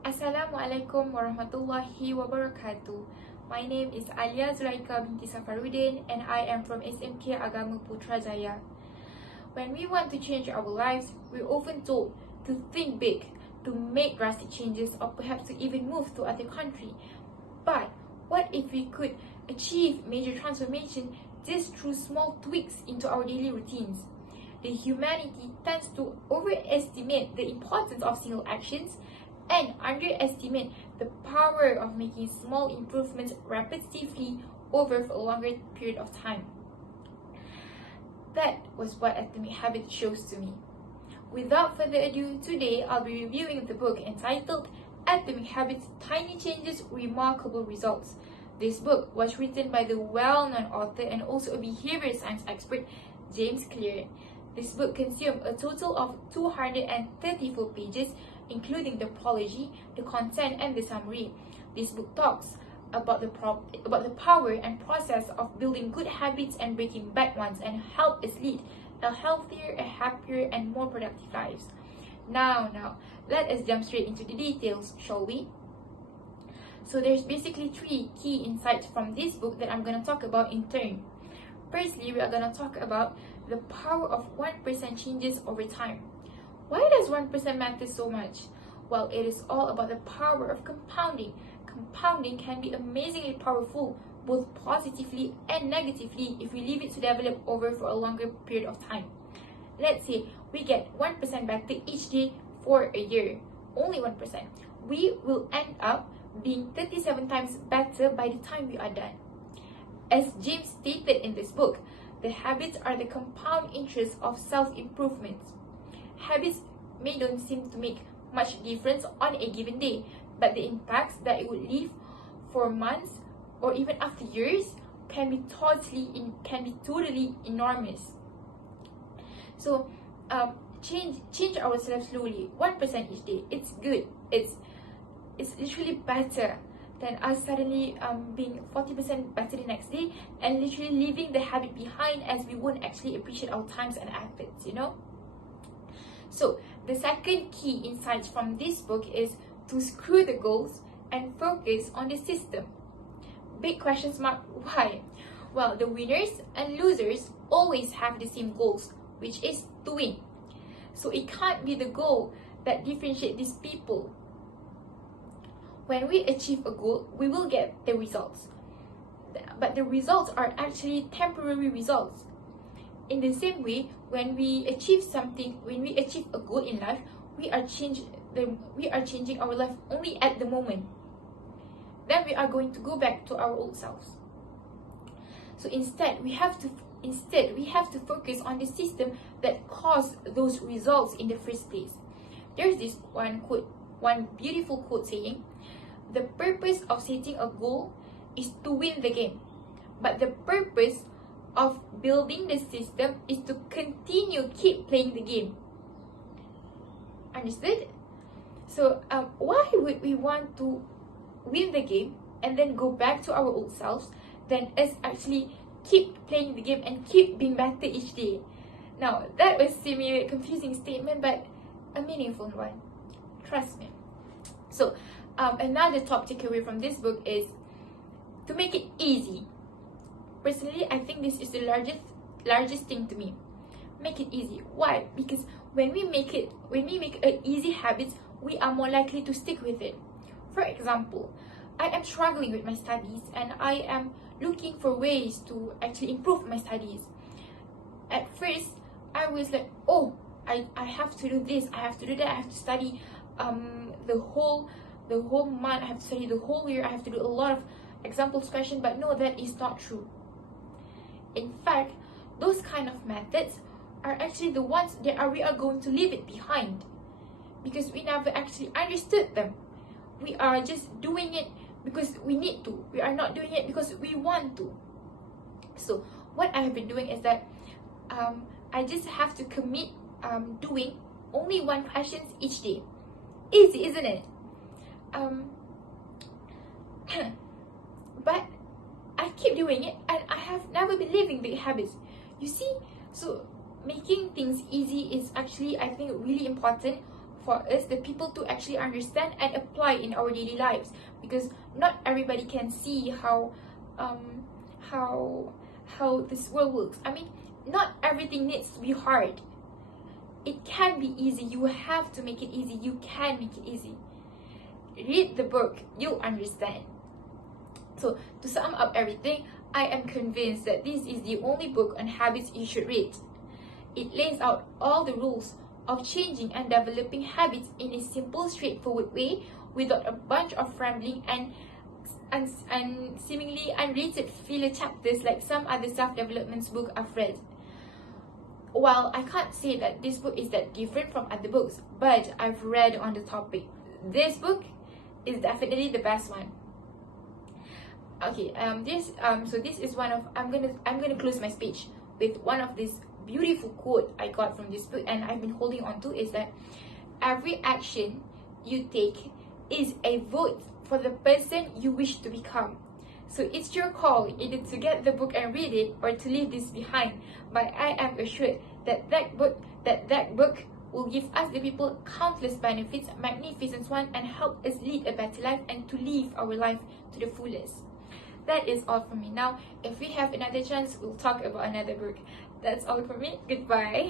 Assalamualaikum warahmatullahi wabarakatuh. My name is Alia Zuraika binti Safarudin and I am from Smka Agama Putrajaya. When we want to change our lives, we're often told to think big, to make drastic changes, or perhaps to even move to other country. But what if we could achieve major transformation just through small tweaks into our daily routines? The humanity tends to overestimate the importance of single actions and underestimate the power of making small improvements repetitively over for a longer period of time. That was what Atomic Habits shows to me. Without further ado, today I'll be reviewing the book entitled Atomic Habits: Tiny Changes, Remarkable Results. This book was written by the well-known author and also a behavioral science expert, James Clear. This book consumed a total of 234 pages, including the prology, the content, and the summary. This book talks about the power and process of building good habits and breaking bad ones, and help us lead a healthier, a happier, and more productive lives. Now, let us jump straight into the details, shall we? So there's basically 3 key insights from this book that I'm going to talk about in turn. Firstly, we are going to talk about the power of 1% changes over time. Why does 1% matter so much? Well, it is all about the power of compounding. Compounding can be amazingly powerful, both positively and negatively, if we leave it to develop over for a longer period of time. Let's say we get 1% better each day for a year. Only 1%. We will end up being 37 times better by the time we are done. As James stated in this book, the habits are the compound interest of self-improvement. Habits may don't seem to make much difference on a given day, but the impacts that it would leave for months or even after years can be totally enormous. So change ourselves slowly, 1% each day. It's good. It's literally better than us suddenly being 40% better the next day and literally leaving the habit behind, as we won't actually appreciate our times and efforts, So the second key insight from this book is to screw the goals and focus on the system. Big questions mark, why? Well, the winners and losers always have the same goals, which is to win. So it can't be the goal that differentiates these people. When we achieve a goal, we will get the results. But the results are actually temporary results. In the same way, when we achieve a goal in life, we are changing our life only at the moment. Then we are going to go back to our old selves. So instead, we have to focus on the system that caused those results in the first place. There's this one beautiful quote saying, "The purpose of setting a goal is to win the game, but the purpose of building the system is to keep playing the game." Understood? So why would we want to win the game and then go back to our old selves than us actually keep playing the game and keep being better each day? Now, that was a confusing statement, but a meaningful one. Trust me. So another top takeaway from this book is to make it easy. Personally, I think this is the largest thing to me. Make it easy. Why? Because when we make an easy habit, we are more likely to stick with it. For example, I am struggling with my studies and I am looking for ways to actually improve my studies. At first, I was like, oh, I have to do this, I have to do that, I have to study the whole month, I have to study the whole year, I have to do a lot of examples question. But no, that is not true. In fact, those kind of methods are actually the ones that we are going to leave it behind, because we never actually understood them. We are just doing it because we need to. We are not doing it because we want to. So what I have been doing is that I just have to commit doing only 1 question each day. Easy, isn't it? But I keep doing it and I have never been living big habits. You see, so making things easy is actually, I think, really important for us, the people, to actually understand and apply in our daily lives, because not everybody can see how this world works. I mean, not everything needs to be hard. It can be easy. You have to make it easy. You can make it easy. Read the book, you'll understand. So to sum up everything, I am convinced that this is the only book on habits you should read. It lays out all the rules of changing and developing habits in a simple, straightforward way, without a bunch of rambling and seemingly unrated filler chapters like some other self-development book I've read. While I can't say that this book is that different from other books, but I've read on the topic, this book is definitely the best one. Okay, so this is one of, I'm gonna close my speech with one of this beautiful quote I got from this book, and I've been holding on to, is that every action you take is a vote for the person you wish to become. So it's your call either to get the book and read it, or to leave this behind. But I am assured that that book will give us the people countless benefits, magnificent one, and help us lead a better life and to live our life to the fullest. That is all from me. Now, if we have another chance, we'll talk about another book. That's all from me. Goodbye.